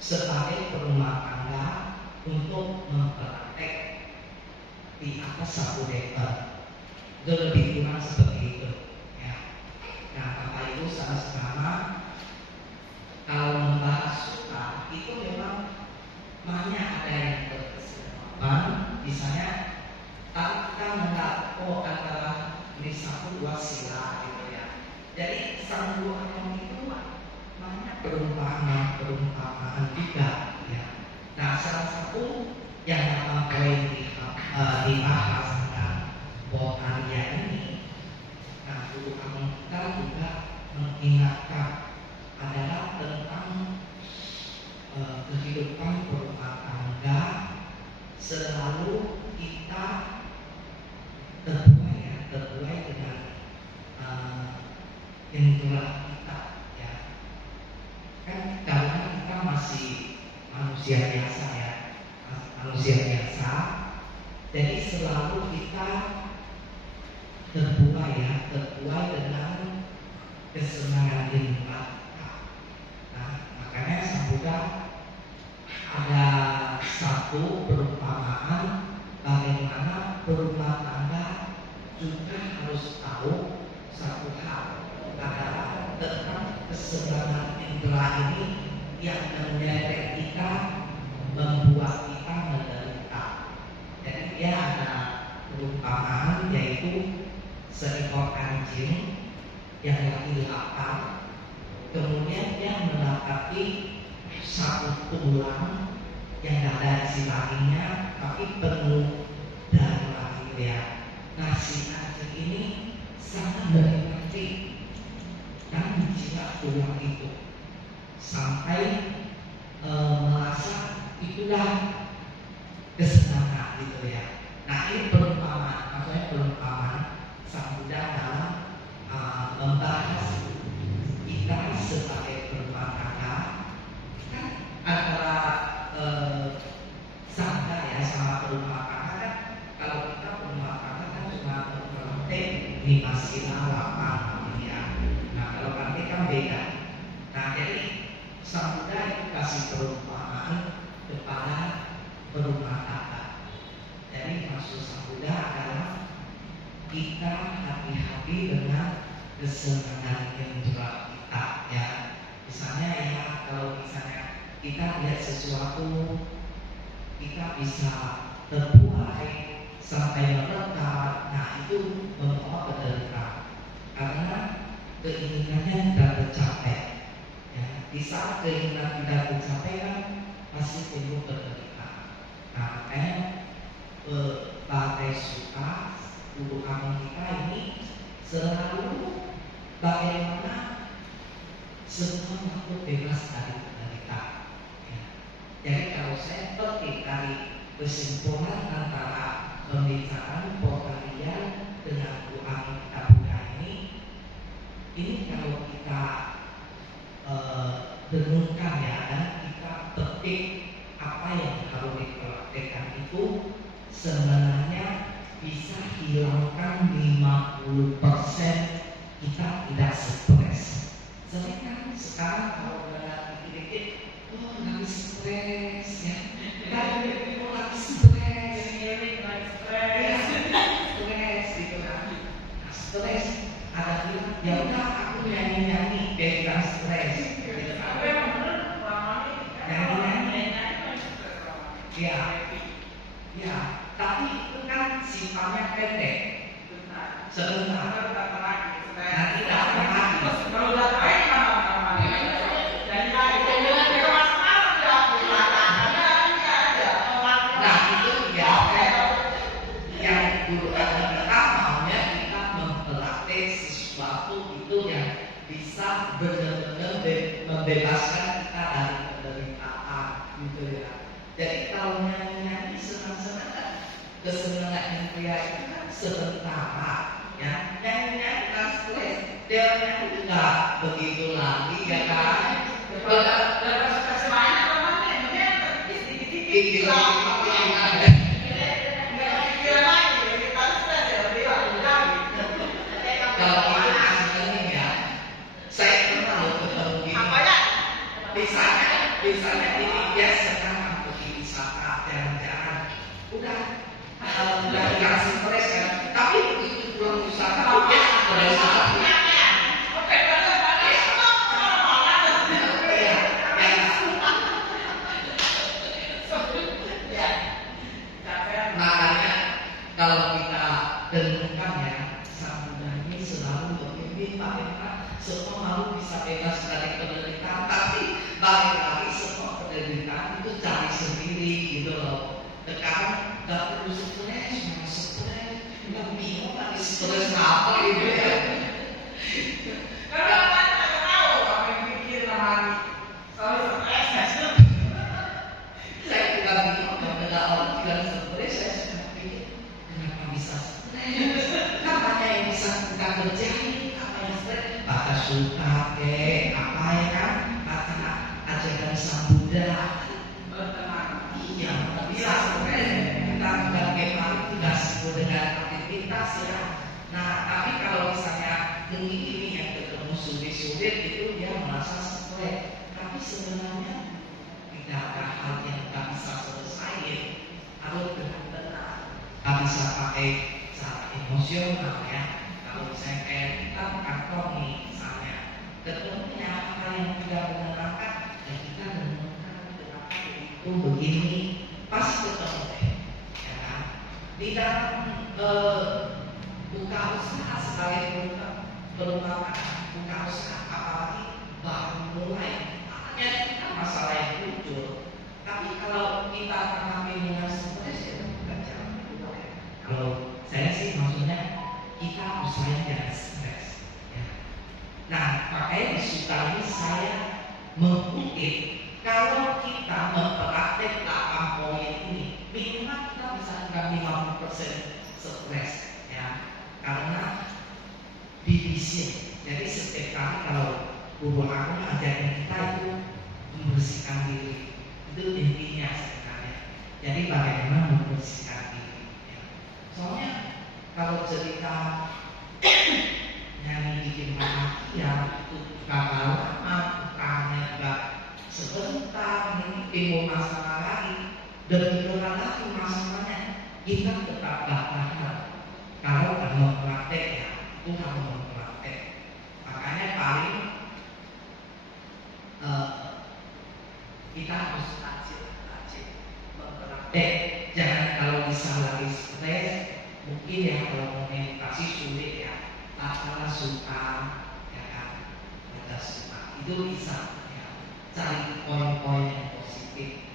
sebagai perumah tangga untuk mempraktek di atas satu dekar. Itu lebih kurang seperti itu ya. Nah Bapak Ibu sama-sama kalau membahas sutta itu memang banyak ada yang berkesinambungan. Misalnya kalau kita menganggap antara ini 1, 2 sila gitu ya. Jadi sang dua agama itu banyak perumpamaan juga ya. Nah salah satu yang poin dibahas dengan Potaria ini, nah Guru Agung kita juga mengingatkan adalah tentang kehidupan berumah tangga selalu kita terbuai dengan yang telah kita ya. Kan karena kita masih manusia biasa ya, manusia biasa, jadi selalu kita terbuai dengan kesenangan ilmiah. Nah, makanya Sang Buddha ada satu perumpamaan bagaimana berumah tangga juga harus tahu satu hal, kesenangan indera ini yang menderek kita, membuat kita menderita. Jadi dia ada perumpamaan, yaitu seekor anjing yang lagi lapar, kemudian dia mendapati satu tulang yang ada di lakinya, tapi penuh darah dia. Nah, si anjing ini sangat menikmati dan menjilat tulang itu sampai merasa itulah kesenangan gitu ya. Nah, ini perumpamaan, maksudnya perumpamaan Sang Buddha dalam membahas kita sebagai berumah tangga. Kan antara sangga ya sama berumah tangga kan, kalau kita berumah tangga kan cuma berpraktek 5 sila 8 ya. Nah, kalau praktek kan beda. Nah, jadi Sang Buddha itu kasih perumpamaan kepada berumah tangga. Jadi maksud Sang Buddha adalah kita hati-hati dengan kesenangan indera kita ya. Misalnya ya, kalau misalnya kita lihat sesuatu, kita bisa terbuai sampai merekat, nah itu membawa penderitaan karena keinginannya tidak tercapai ya. Di saat keinginan tidak tercapai kan pasti timbul penderitaan. Nah, makanya Bhante Sutta, guru kami kita ini selalu bagaimana semua makhluk bebas dari penderitaan ya. Jadi kalau saya petik dari kesimpulan antara pembicaraan Pokaliya dengan guru kami kita Buddha ini kalau kita renungkan ya, dan kita petik apa yang harus dipraktekkan itu sebenarnya bisa hilangkan 50% kita tidak stres. Sering kan sekarang kalau udah dikit-dikit, oh lagi stres ya, kan oh lagi stres, stres gitu kan. Nah, stres ada bilang ya udah aku nyanyi-nyanyi biar stres. Ya, tapi itu kan sifatnya pendek, sebentar. Nanti datang lagi. Nah itu ya, yang guru kami kita maunya kita mempelajari sesuatu itu yang bisa benar-benar membebaskan kita dari penderitaan gitu ya. Jadi kalau nyanyi-nyanyi senang-senang kan, kesenangan yang pria itu kan sementara ya. Nyanyi-nyanyi kan stres, dia nyanyi juga begitu lagi ya kan. Kalau itu aslinya ya, saya pernah ketemu gini. Misalnya ini dia sedang pergi wisata, jalan-jalan, udah dikasih stres kan, tapi begitu pulang wisata dia stres lagi. Makanya kalau kita dengarkan ya, Sang Buddha ini selalu bermimpi bagaimana semua makhluk bisa bebas dari penderitaan, tapi balik lagi semua penderitaan itu cari sendiri gitu loh. Sekarang nggak perlu stres, nggak bingung lagi stres apa gitu ya. Saya juga bingung kepada orang bilang stres, saya suka pikir kenapa bisa stres? Katanya yang bisa kita kerjain, apa yang stres? Baca suka apa ya kan? Baca ajaran Sang Buddha. Iya, bisa stres. Kita bagaimana tidak sibuk dengan aktivitas ya. Nah, tapi kalau misalnya ini yang ketemu sulit-sulit itu dia merasa stres. Tapi sebenarnya tidak ada hal yang tak bisa selesai, harus benar-benar tak bisa pakai cara emosional ya. Kalau misalnya kayak kita kantor nih misalnya, ketemunya usaha apalagi baru mulai, makanya kita masalah yang muncul. Tapi kalau kita mengalami dengan stres ya bukan jalan keluar. Kalau saya sih maksudnya kita usahain jangan stres. Ya. Nah makanya di suka ini saya mengutip kalau kita mempraktek 8 poin ini minimal kita bisa enggak 50% stres ya, karena division. Jadi setiap kali kalau guru aku ajarin kita itu membersihkan diri, itu intinya sebenarnya. Jadi bagaimana membersihkan diri ya. Soalnya kalau cerita nyanyi bikin bahagia itu bakal lama, bukannya juga sebentar, ini timbul masalah lagi dan timbul lagi masalahnya. Kita tetap bakal kalau dalam praktek ya, itu harus mempraktek. Makanya paling kita harus rajin mempraktek. Jangan kalau bisa lagi stres, mungkin ya kalau meditasi sulit ya, karena suka ya kan, baca suka itu bisa ya, cari poin-poin yang positif.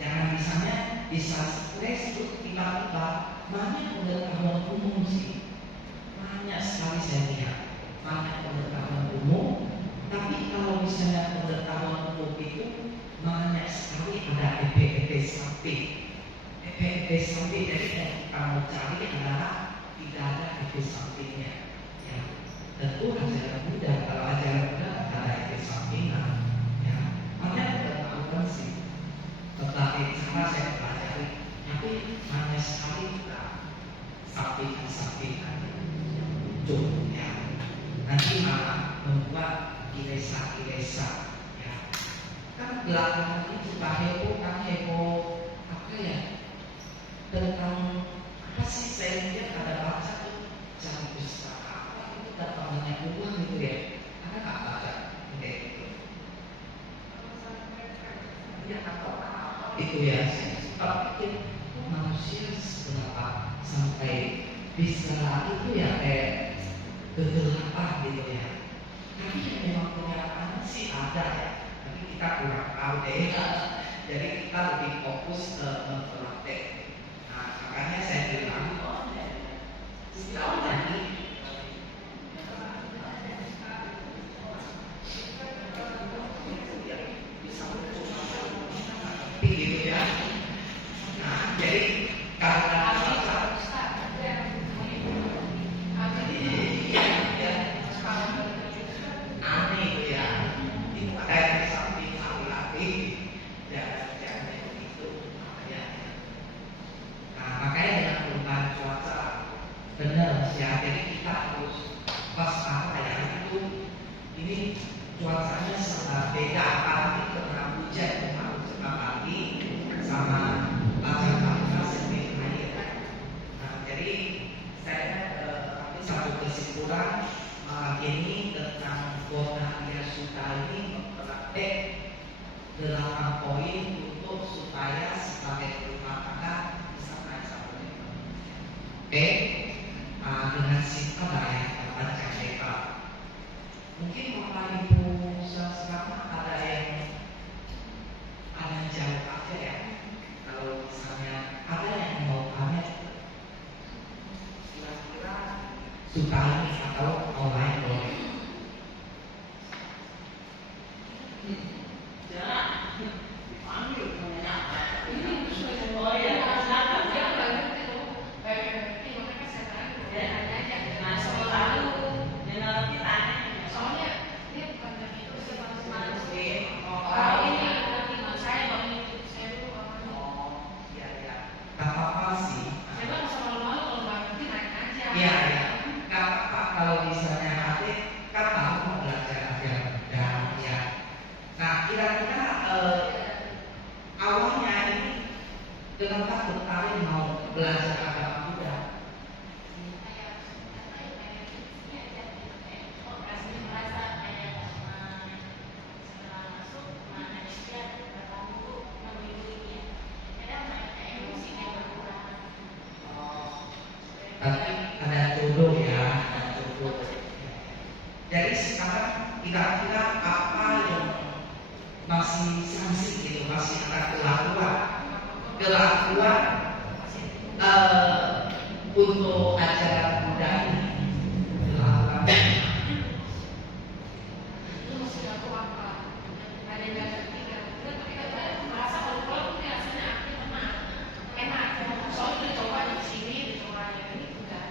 Jangan misalnya bisa stres terus tiba-tiba banyak pengetahuan umum sih, banyak sekali saya lihat banyak pengetahuan umum. Tapi kalau misalnya pengetahuan umum itu banyak sekali ada efek-efek samping, efek-efek samping. Jadi yang kita mau cari adalah tidak ada efek sampingnya. Ya, tentu ajaran Buddha, kalau ajaran Buddha ada efek sampingan. Ya, banyak pengetahuan sih. Tetapi cara saya pelajari, tapi banyak sekali juga sampingan-sampingan yang muncul ya. Nanti malah membuat kilesa-kilesa ya. Kan belakangan ini juga heboh apa ya, tentang apa sih, saya lihat ada baca tuh jangan bisa apa itu dapat banyak uang gitu ya. Ada nggak baca kayak gitu? Ya atau itu ya, saya pikir manusia seberapa sampai bisa itu ya kayak kegelapan gitu ya. Tapi yang memang kenyataannya sih ada ya, tapi kita kurang tahu deh. Jadi kita lebih fokus mempraktek. Nah makanya saya bilang sejauh tadi gitu ya. Nah, jadi karena aneh itu ya, itu ada samping hati-hati jangan begitu ya. Nah makanya dengan perubahan cuaca benar ya, jadi kita harus pas apa ya itu ini cuacanya sangat beda, apalagi kena hujan harus cepat pagi sama pasang sempit air. Nah jadi saya ambil satu kesimpulan malam ini tentang Bodhaya Sutta ini mempraktek 8 poin untuk supaya sebagai rumah tangga bisa naik satu level. Oke, dengan singkat ya baca level. Mungkin Bapak Ibu sekarang ada yang jawab aja ya. Kalau misalnya ada yang mau tanya, kira-kira suka ini atau online boleh. Kenapa tertarik mau belajar agama Buddha? Tapi ada jodoh ya, ada jodoh. Jadi sekarang kira-kira apa yang masih sanksi gitu, masih ada kelakuan untuk ajaran Buddha ini kelakuan. Itu masih aku apa? Ada yang nggak ngerti kan? Kita merasa kalau ini rasanya enak. Soalnya udah coba di sini, udah coba yang ini enggak.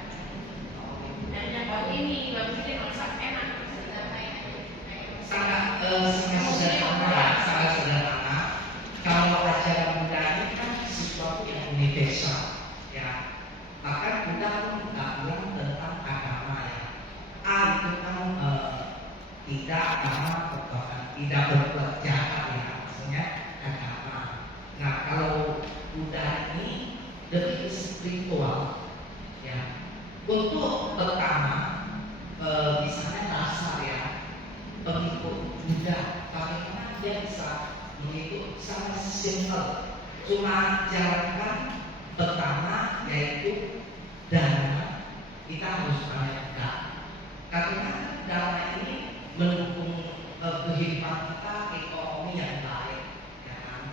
Dan yang baru ini dia merasa enak. Sangat sederhana. Kalau ajaran Buddha ini kan sesuatu yang universal, ya. Maka Buddha pun nggak bilang tentang agama ya. Itu kan tidak agama bahkan tidak berbuat jahat ya, maksudnya agama. Nah kalau Buddha ini lebih spiritual, ya. Untuk pertama, misalnya dasar ya, pengikut Buddha, bagaimana dia bisa mengikut sangat simple, cuma jalankan pertama yaitu dana. Kita harus banyak karena dana ini mendukung kehidupan kita, ekonomi yang baik, ya kan?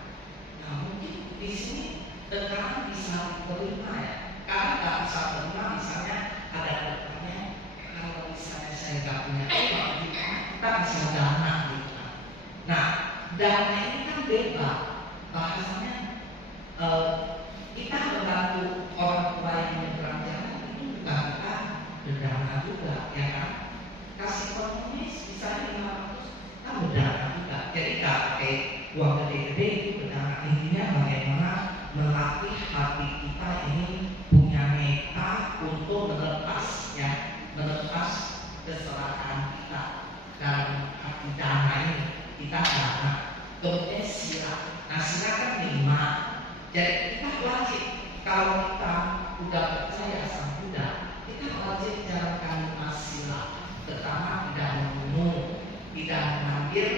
Nah mungkin di sini tekanan bisa diterima ya, karena nggak bisa terima misalnya ada pertanyaan, kalau misalnya saya nggak punya uang, kita bisa dana gitu kan. Nah dana ini kan bebas, bahasanya kita membantu orang tua yang menyeberang jalan itu bukan kita berdana juga, ya kan? Kasih pengemis misalnya 500 kan berdana juga, jadi nggak pakai uang gede-gede itu berdana. Intinya bagaimana melatih hati kita ini punya meta untuk melepas kesalahan kita, dan hati dana ini kita dana. Kemudian sila, nah sila kan 5, jadi kita wajib kalau kita udah percaya sama Buddha, kita wajib jalankan 5 sila. Pertama, tidak membunuh, tidak mengambil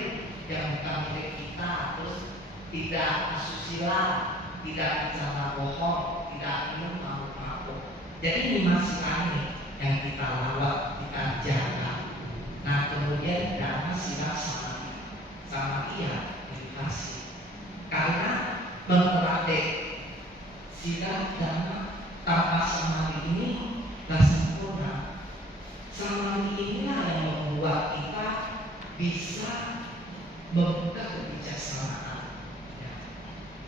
yang bukan milik kita, terus tidak asusila, tidak bicara bohong, tidak minum mabuk-mabuk. Jadi 5 sila ini yang kita rawat, kita jaga. Nah kemudian dana sila sama dia meditasi, karena memperhati sila dana tanpa samadhi ini gak sempurna. Samadhi inilah yang membuat kita bisa membuka kebijaksanaan ya.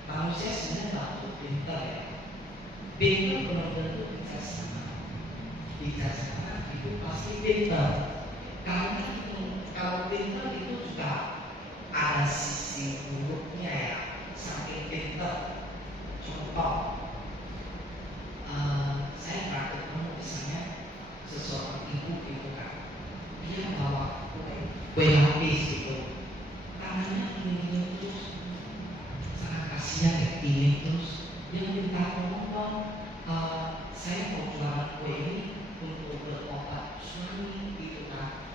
Manusia sebenarnya gak perlu pintar ya, pintar belum tentu bijaksana. Bijaksana itu pasti pintar, karena kalau pintar itu juga ada sisi buruknya ya, saking pintar. Contoh, saya pernah ketemu misalnya seseorang ibu gitu kan, dia bawa kue lapis gitu, tangannya ini terus, sangat kasihan ya, ini terus dia minta tolong, saya mau jualan kue ini untuk berobat suami gitu kan,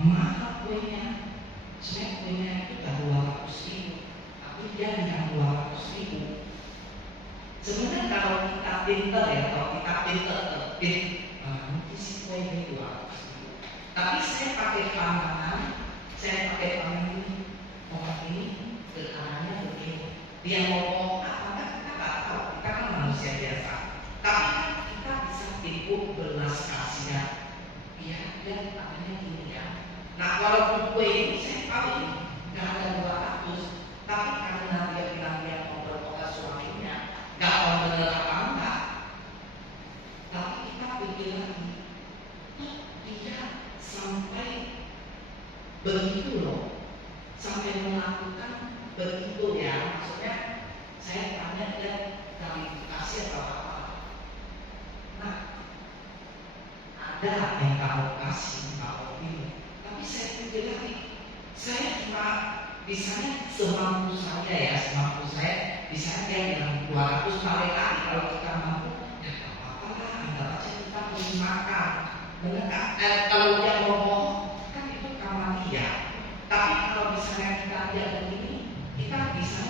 mahal kuenya. Sebenarnya kuenya itu udah 200.000, tapi dia minta 200.000. Sebenarnya kalau kita pinter ya, kalau kita pinter mungkin si kue ini 200.000. Tapi saya pakai pandangan ini, orang ini keadaannya begini. Dia ngomong apa kan kita nggak tahu, kita kan manusia biasa. Tapi kan kita bisa tipu belas kasihan. Dia adanya gini ya. Nah walaupun kue ini saya tahu ini nggak ada 200, tapi karena dia bilang dia mau berobat suaminya, nggak tahu benar apa enggak. Tapi kita pikir lagi, dia sampai begitu loh, sampai melakukan begitu ya. Maksudnya saya tanya dia klarifikasi atau apa. Nah ada yang kamu kasih kamu ini, tapi saya pikir lagi, saya cuma misalnya semampu saya misalnya dia bilang 200 kali lagi, kalau kita mampu ya gak apa-apa lah, anggap aja kita beli makan, bener gak? Kalau dia ngomong kan itu kamar dia, tapi kalau misalnya kita lihat begini, kita bisa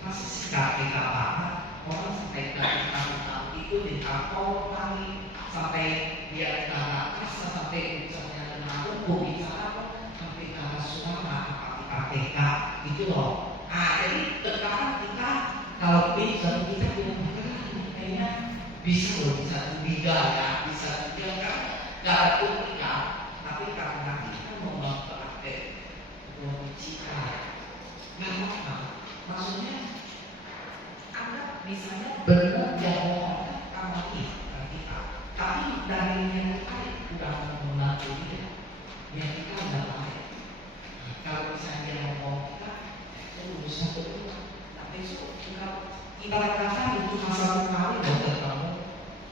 masih sikap kita paham orang sampai kita itu di kapal kami sampai dia kita sampai ucapnya dengan aku bicara gitu loh. Jadi sekarang kita kalau bisa kita bilang kayaknya bisa loh, bisa 3 ya, bisa 3 kan nggak ada politika, tapi karena kita mau mempraktek logika nggak apa-apa. Maksudnya Anda misalnya benar yang ngomong sama kita, tapi dari yang lain udah membantu dia, yang kita udah baik. Kalau misalnya dia ngomong kita, urusan berdua. Tapi kalau kita katakan itu cuma 1 kali dan ketemu,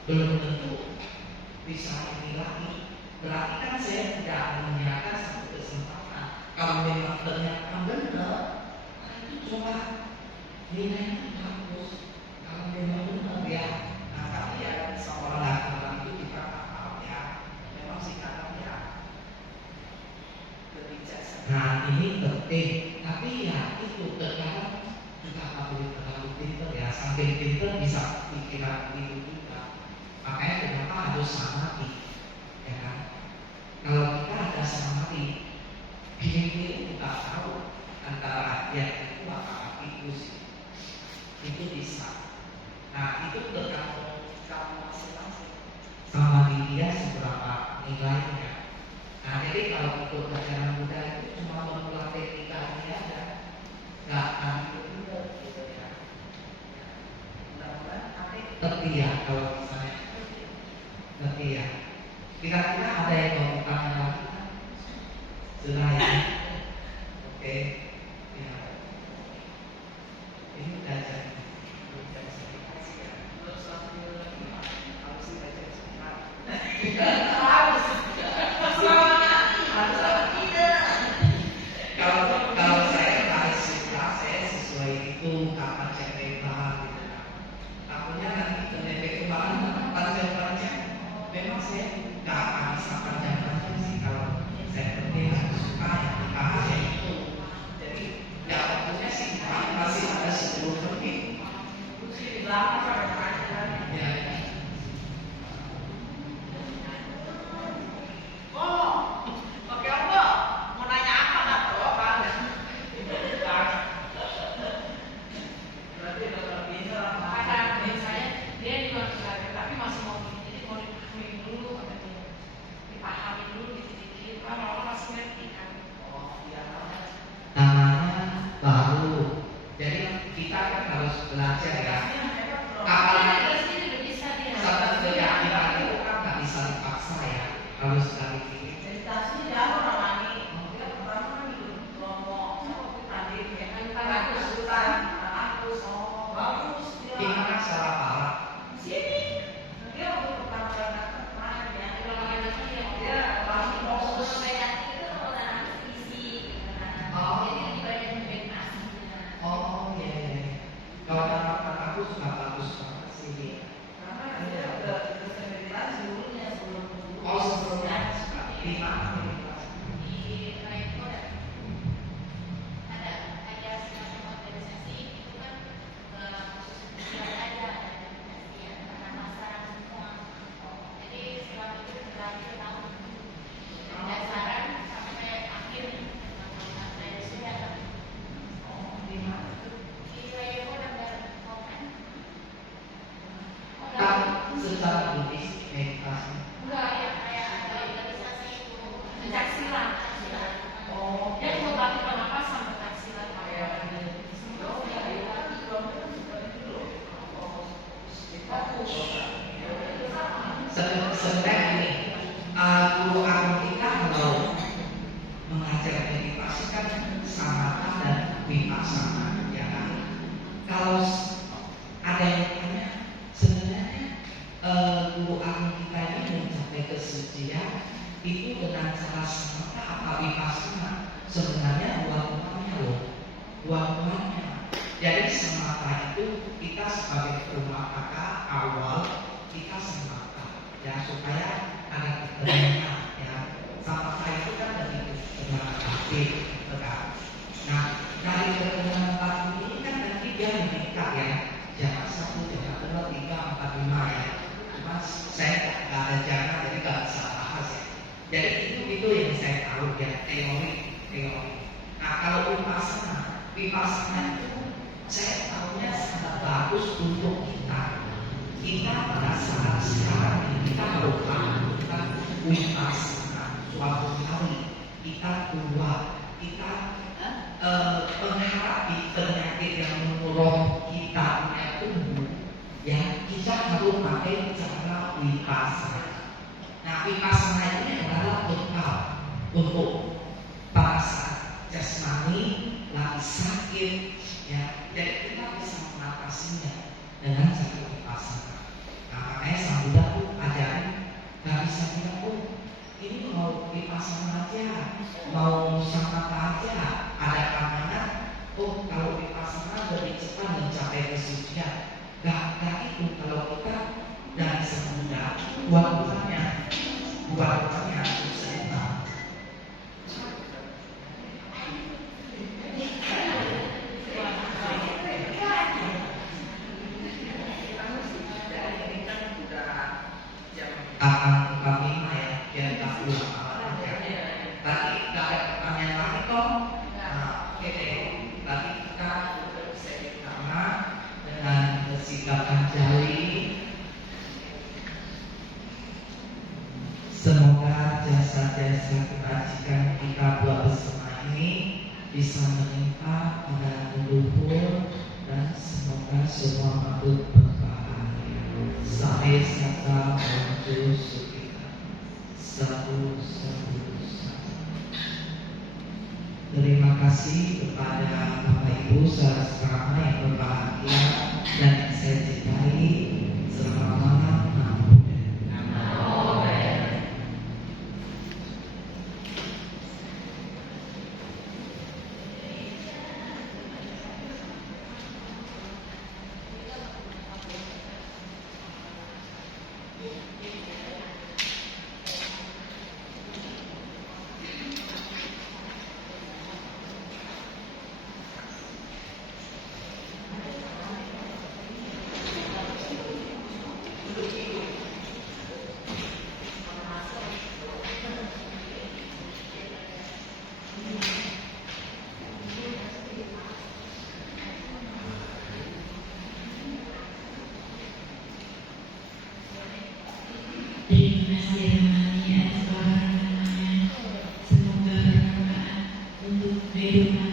belum tentu bisa ini lagi. Berarti kan saya tidak menyiapkan satu kesempatan. Kalau memang ternyata benar, itu cuma nilainya bagus. Kalau memang benar ya, nah tapi ya seorang laki-laki itu kita tak tahu ya. Memang sikapnya berbijaksana. Nah ini penting, tapi ya itu terkadang juga nggak boleh terlalu pinter ya. Sampai pinter bisa pikiran itu juga. Makanya kenapa harus samati, ya kan? Kalau kita ada samati, pilih kita tahu antara ayat itu apa itu sih, itu bisa. Nah itu tergantung kamu masing-masing sama dia seberapa nilainya. Nah jadi kalau ikut ajaran Buddha itu cuma memulai etika ini aja, nggak ambil benar gitu ya. Mudah-mudahan tapi ya kalau misalnya ngerti ya. Kira-kira ada yang mau bertanya lagi? Selain oke. Ya. Ini udah jadi sertifikasi ya. Terus sambil lagi harus belajar semangat. Harus. Kalau saya harus suka, saya sesuai itu kata cerita gitu. Takutnya nanti terlebih kemarin panjang-panjang. Memang saya nggak akan bisa panjang-panjang sih kalau saya pergi harus suka yang dibahas ya itu. Jadi ya waktunya sih masih ada 10 menit. Ya. Oke, Allah. Mau nanya apa nggak tahu apa? Berarti udah bisa Ada saya dia di luar negara tapi masih mau jadi mau dipahami dulu katanya. Dipahami dulu dikit-dikit. Lama-lama masih ngerti kan. Oh iya, namanya baru. Jadi kita kan harus belajar ya. Apalagi Udah bisa dia. satu keyakinan itu kan nggak bisa dipaksa ya. Harus dari diri. Meditasi dia orang ini. Kita pertama kan hidup ngomong sama tadi ya kan bagus bagus dia. Gimana cara parah? Sini dia waktu pertama kali datang kemarin ya dia langsung fokus meditasi itu kalau tanah isi jadi lebih banyak meditasi. Oh iya iya. Kalau harapan aku suka bagus banget sih dia. Karena dia udah bisa meditasi dulunya sebelum Oh sebelumnya suka di mana meditasi? di Raiko ada semacam organisasi itu kan khusus istirahat aja ada meditasi ya karena masalah semua jadi selama itu berarti tahun dari dasaran sampai akhir dari sini ada Di mana tuh? di Raiko dan komen Kan secara Buddhis meditasi. enggak ya kayak ada organisasi itu pencaksilat. Oh, dia mau latih pernapasan pencaksilat kayak Sebenarnya ini guru agung kita kalau mengajar meditasi kan samatha dan vipassana ya kan. Kalau ada yang tanya sebenarnya guru agung kita ini mencapai kesucian itu dengan cara samatha apa vipassana? Sebenarnya dua-duanya loh, dua-duanya. Jadi samatha itu kita sebagai rumah kakak awal kita samatha ya supaya ada ketenangan ya. Samatha itu kan dari ketenangan hati, gitu kan. Nah dari ketenangan hati ini kan nanti dia meningkat ya. Jangan 1, jangan 2, 3, 4, 5 ya. Cuma saya nggak ada jangan jadi nggak bisa bahas ya. Jadi itu yang saya tahu ya teori. Nah kalau vipassana Vipassana itu saya tahunya sangat bagus untuk kita. Kita pada saat sekarang ini kita harus melakukan vipassana suatu hari. Kita keluar, kita menghadapi penyakit yang menurut kita tumbuh. Ya, kita harus pakai cara vipassana. Nah, vipassana ini adalah bekal untuk pada saat jasmani lagi sakit, ya, jadi kita bisa mengatasinya dengan cara vipassana. Nah, makanya sang Buddha tuh ajarin nggak bisa bilang ini mau vipassana aja, mau samatha aja, ada namanya. Kalau vipassana lebih cepat mencapai kesucian. Gak itu kalau kita dari sang Buddha buat-buatnya susah. Akan kami ya, biar tak pulang apa aja. Tadi nggak ada pertanyaan lagi toh. Oke deh. Tadi kita sama dengan bersikap jali. Semoga jasa-jasa kebajikan kita buat bersama ini bisa menimpa pada leluhur dan semoga semua makhluk berbahagia. Sampai kata menuju sukita. Satu. Terima kasih kepada Bapak Ibu saudara yang berbahagia dan yang saya cintai. Selamat malam. Terima kasih Ramani atas pengalamannya. Semoga bermanfaat untuk kehidupan